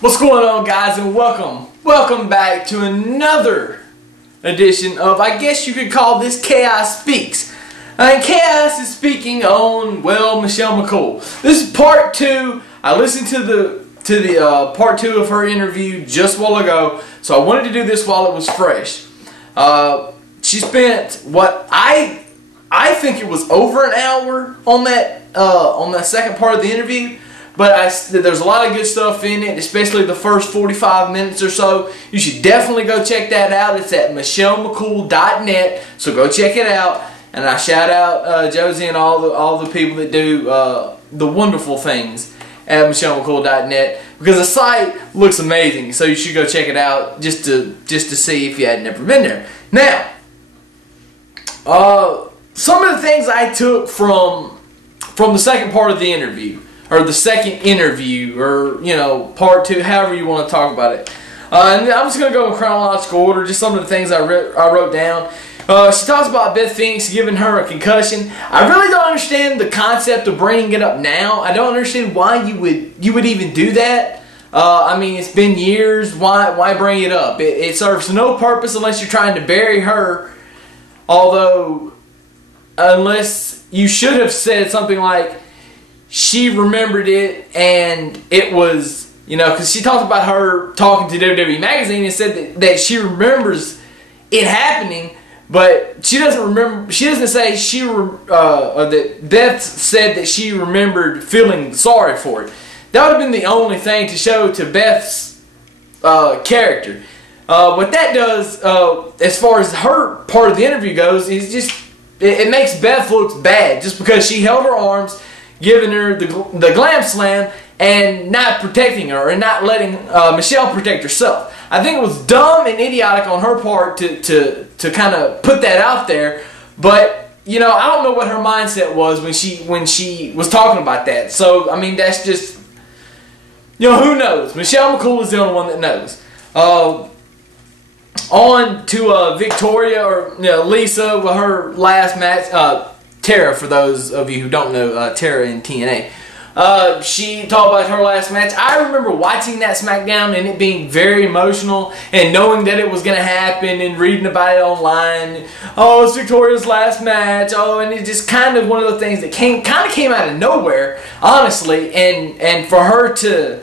What's going on, guys, and welcome back to another edition of, I guess you could call this Chaos Speaks. And Chaos is speaking on, well, Michele McCool. This is part 2. I listened to the part 2 of her interview just a while ago, so I wanted to do this while it was fresh. She spent what I think it was over an hour on that second part of the interview. But there's a lot of good stuff in it, especially the first 45 minutes or so. You should definitely go check that out. It's at michelemccool.net, so go check it out. And I shout out Josie and all the people that do the wonderful things at michelemccool.net, because the site looks amazing. So you should go check it out just to see if you had never been there. Now, some of the things I took from the second part of the interview, or the second interview, or, you know, part 2, however you want to talk about it. And I'm just going to go in chronological order, just some of the things I wrote down. She talks about Beth Phoenix giving her a concussion. I really don't understand the concept of bringing it up now. I don't understand why you would even do that. I mean, it's been years. Why bring it up? It serves no purpose unless you're trying to bury her. Although, unless you should have said something like, she remembered it, and it was, you know, because she talked about her talking to WWE Magazine and said that she remembers it happening, but she doesn't remember. She doesn't say that Beth said that she remembered feeling sorry for it. That would have been the only thing to show to Beth's character. What that does, as far as her part of the interview goes, is just it makes Beth look bad just because she held her arms, giving her the glam slam, and not protecting her, and not letting Michele protect herself. I think it was dumb and idiotic on her part to kind of put that out there. But, you know, I don't know what her mindset was when she was talking about that. So, I mean, that's just, you know, who knows? Michele McCool is the only one that knows. On to Victoria, or, you know, Lisa, with her last match. Tara, for those of you who don't know, Tara in TNA. She talked about her last match. I remember watching that SmackDown and it being very emotional, and knowing that it was going to happen, and reading about it online. Oh, it's Victoria's last match. Oh, and it just kind of one of the things that came out of nowhere, honestly. And for her to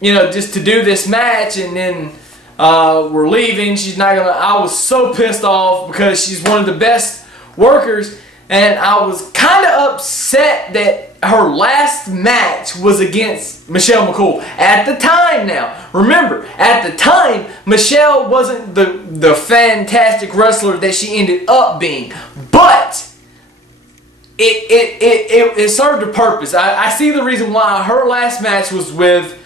you know, just to do this match, and then we're leaving. She's not gonna. I was so pissed off because she's one of the best workers, and I was kind of upset that her last match was against Michele McCool. At the time, now remember, at the time, Michele wasn't the fantastic wrestler that she ended up being, but it served a purpose. I see the reason why her last match was with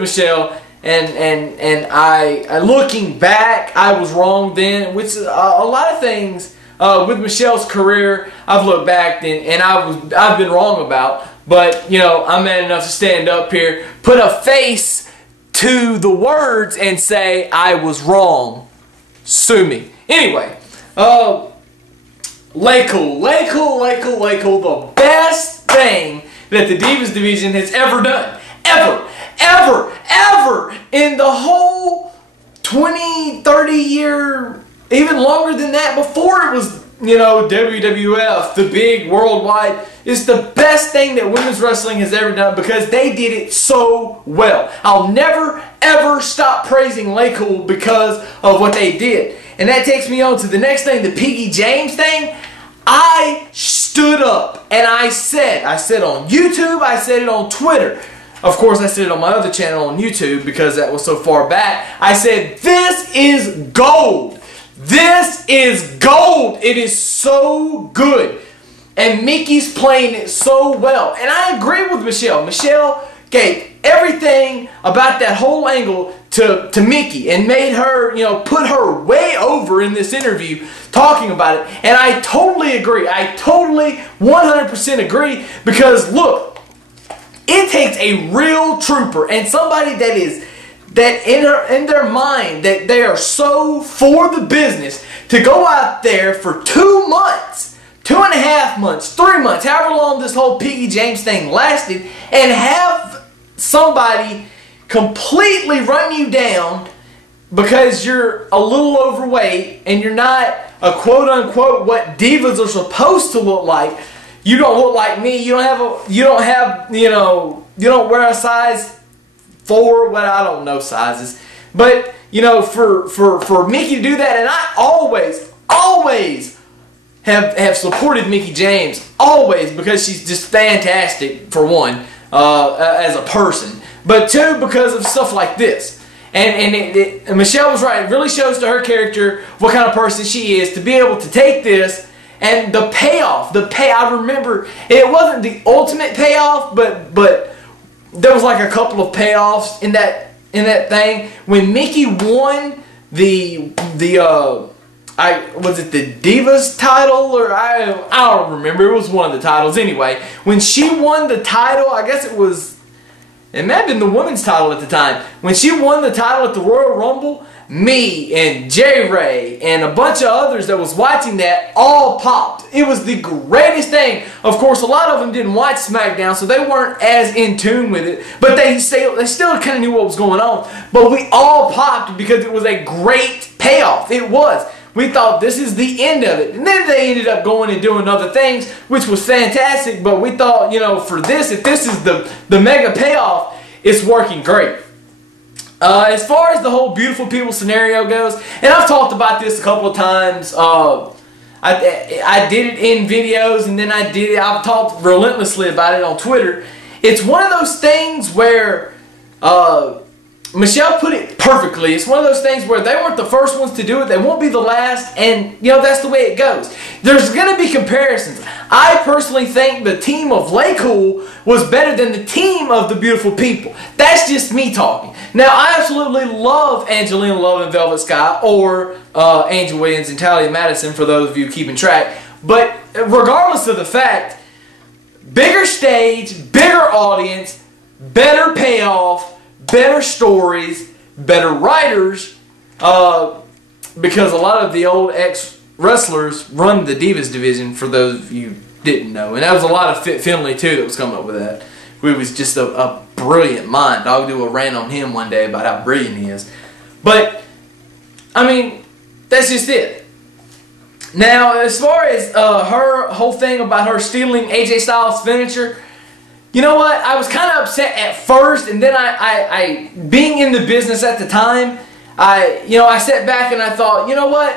Michele. And I looking back, I was wrong then, which a lot of things with Michele's career I've looked back and I've been wrong about. But, you know, I'm man enough to stand up here, put a face to the words, and say I was wrong. Sue me. Anyway, LayCool, the best thing that the Divas division has ever done, ever in the whole 20, 30 year, even longer than that, before it was, you know, WWF, the big worldwide. It's the best thing that women's wrestling has ever done, because they did it so well. I'll never ever stop praising LayCool because of what they did. And that takes me on to the next thing, the Piggy James thing. I stood up and I said on YouTube, I said it on Twitter. Of course, I said it on my other channel on YouTube because that was so far back. I said, this is gold. This is gold. It is so good. And Mickey's playing it so well. And I agree with Michele. Michele gave everything about that whole angle to Mickey and made her, you know, put her way over in this interview talking about it. And I totally agree. I totally 100% agree, because look, it takes a real trooper and somebody that in their mind that they are so for the business to go out there for 2 months 2.5 months, 3 months, however long this whole Mickie James thing lasted, and have somebody completely run you down because you're a little overweight and you're not a quote-unquote what divas are supposed to look like. You don't look like me. You don't wear a size 4, what, I don't know sizes. But, you know, for Mickie to do that, and I always have supported Mickie James, always, because she's just fantastic, for one, as a person. But two, because of stuff like this. And Michele was right. It really shows to her character what kind of person she is to be able to take this and the payoff. I remember it wasn't the ultimate payoff, but there was like a couple of payoffs in that thing when Mickie won was it the Divas title, or I don't remember. It was one of the titles anyway. When she won the title, I guess it may have been the women's title at the time. When she won the title at the Royal Rumble, me and J Ray and a bunch of others that was watching that all popped. It was the greatest thing. Of course, a lot of them didn't watch SmackDown, so they weren't as in tune with it. But they still kind of knew what was going on. But we all popped because it was a great payoff. It was. We thought this is the end of it. And then they ended up going and doing other things, which was fantastic. But we thought, you know, for this, if this is the mega payoff, it's working great. As far as the whole beautiful people scenario goes, and I've talked about this a couple of times. I did it in videos, and then I've talked relentlessly about it on Twitter. It's one of those things where Michele put it perfectly. It's one of those things where they weren't the first ones to do it. They won't be the last. And, you know, that's the way it goes. There's going to be comparisons. I personally think the team of McCool was better than the team of the beautiful people. That's just me talking. Now, I absolutely love Angelina Love and Velvet Sky, or Angel Williams and Talia Madison, for those of you keeping track. But regardless of the fact, bigger stage, bigger audience, better payoff, better stories, better writers, because a lot of the old ex-wrestlers run the Divas division, for those of you who didn't know. And that was a lot of Fit Finley, too, that was coming up with that. He was just a brilliant mind. I'll do a rant on him one day about how brilliant he is. But, I mean, that's just it. Now, as far as her whole thing about her stealing AJ Styles' finisher, you know what? I was kind of upset at first, and then I being in the business at the time, I sat back and I thought, you know what?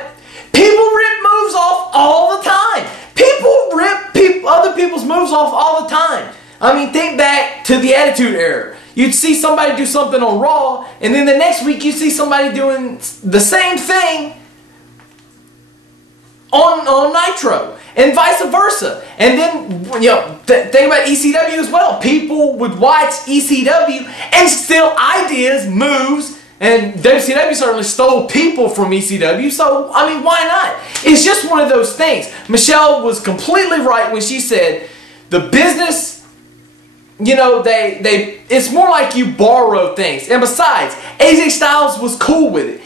People rip moves off all the time. People rip other people's moves off all the time. I mean, think back to the Attitude Era. You'd see somebody do something on Raw, and then the next week you see somebody doing the same thing on Nitro, and vice versa. And then, you know, think about ECW as well. People would watch ECW and steal ideas, moves, and WCW certainly stole people from ECW, so, I mean, why not? It's just one of those things. Michele was completely right when she said the business, you know, it's more like you borrow things. And besides, AJ Styles was cool with it.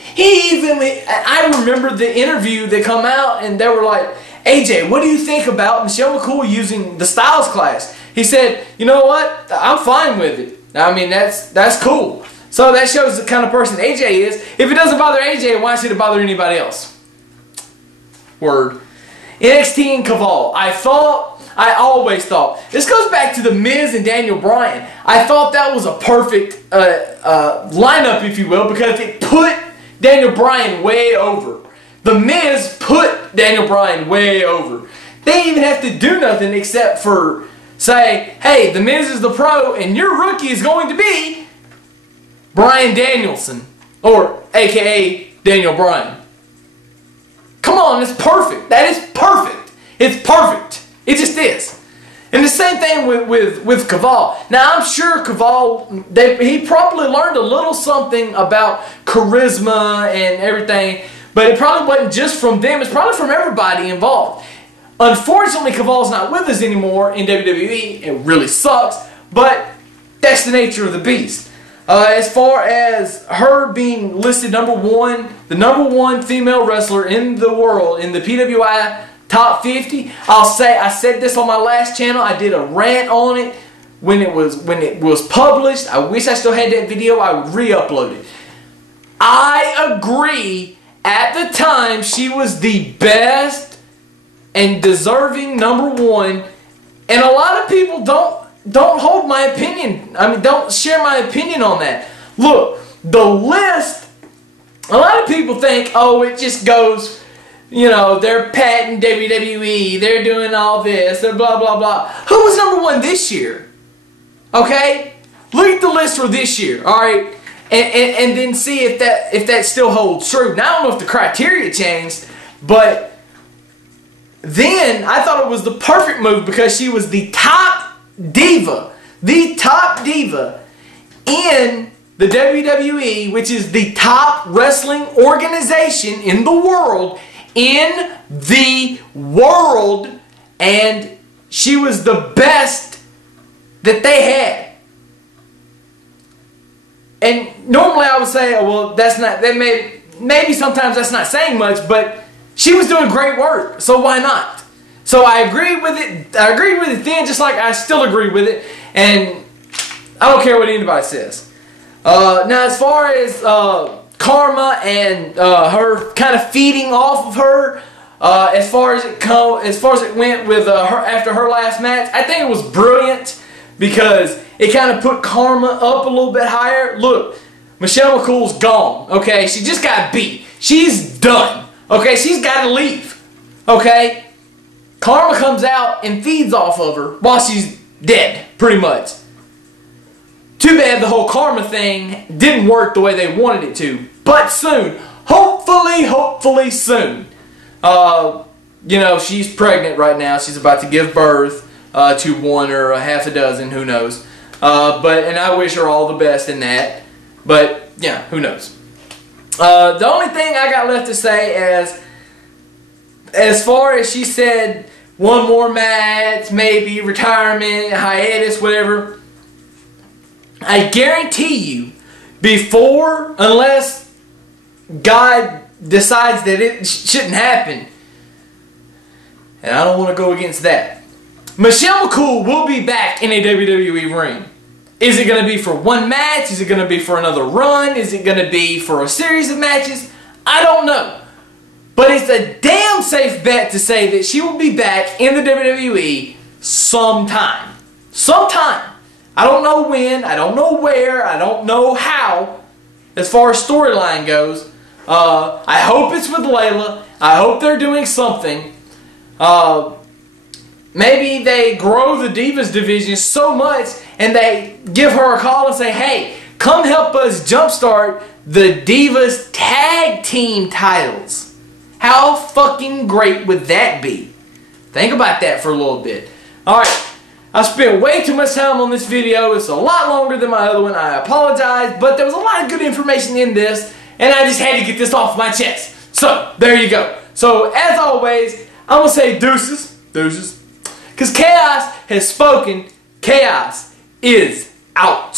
I remember the interview that come out, and they were like, AJ, what do you think about Michele McCool using the Styles Clash? He said, you know what, I'm fine with it. I mean, that's cool. So that shows the kind of person AJ is. If it doesn't bother AJ, why should it bother anybody else? Word. NXT and Caval. I always thought, this goes back to The Miz and Daniel Bryan. I thought that was a perfect lineup, if you will, because it put Daniel Bryan way over. The Miz put Daniel Bryan way over. They didn't even have to do nothing except for say, hey, The Miz is the pro, and your rookie is going to be Bryan Danielson, or a.k.a. Daniel Bryan. Come on, it's perfect. That is perfect. It's perfect. It just is. And the same thing with Caval. Now, I'm sure Caval, he probably learned a little something about charisma and everything, but it probably wasn't just from them. It's probably from everybody involved. Unfortunately, Caval's not with us anymore in WWE. It really sucks, but that's the nature of the beast. As far as her being listed #1, the #1 female wrestler in the world in the PWI top 50. I said this on my last channel. I did a rant on it when it was published. I wish I still had that video. I would re-upload it. I agree. At the time, she was the best and deserving #1. And a lot of people don't hold my opinion. I mean, don't share my opinion on that. Look, the list, a lot of people think, oh, it just goes, you know, they're patting WWE, they're doing all this, they're blah, blah, blah. Who was #1 this year? Okay? Look at the list for this year, alright? And then see if that still holds true. Now, I don't know if the criteria changed, but then I thought it was the perfect move because she was the top diva in the WWE, which is the top wrestling organization in the world, and she was the best that they had. And normally I would say, oh, well, maybe sometimes that's not saying much, but she was doing great work, so why not? So I agree with it. I agreed with it then, just like I still agree with it, and I don't care what anybody says. Now, as far as Karma and her kind of feeding off of her, as far as it went with her after her last match, I think it was brilliant because it kind of put Karma up a little bit higher. Look, Michele McCool's gone. Okay, she just got beat. She's done. Okay, she's got to leave. Okay, Karma comes out and feeds off of her while she's dead, pretty much. Too bad the whole Karma thing didn't work the way they wanted it to. But soon, hopefully soon. You know, she's pregnant right now. She's about to give birth to one or a half a dozen, who knows. And I wish her all the best in that. But, yeah, who knows. The only thing I got left to say is, as far as she said, one more match, maybe retirement, hiatus, whatever, I guarantee you, before, unless God decides that it shouldn't happen, and I don't want to go against that, Michele McCool will be back in a WWE ring. Is it going to be for one match? Is it going to be for another run? Is it going to be for a series of matches? I don't know. But it's a damn safe bet to say that she will be back in the WWE sometime. Sometime. I don't know when, I don't know where, I don't know how, as far as storyline goes. I hope it's with Layla. I hope they're doing something. Maybe they grow the Divas division so much and they give her a call and say, hey, come help us jumpstart the Divas tag team titles. How fucking great would that be? Think about that for a little bit. Alright. I spent way too much time on this video. It's a lot longer than my other one. I apologize, but there was a lot of good information in this, and I just had to get this off my chest. So, there you go. So, as always, I'm going to say deuces. Deuces. Because Chaos has spoken. Chaos is out.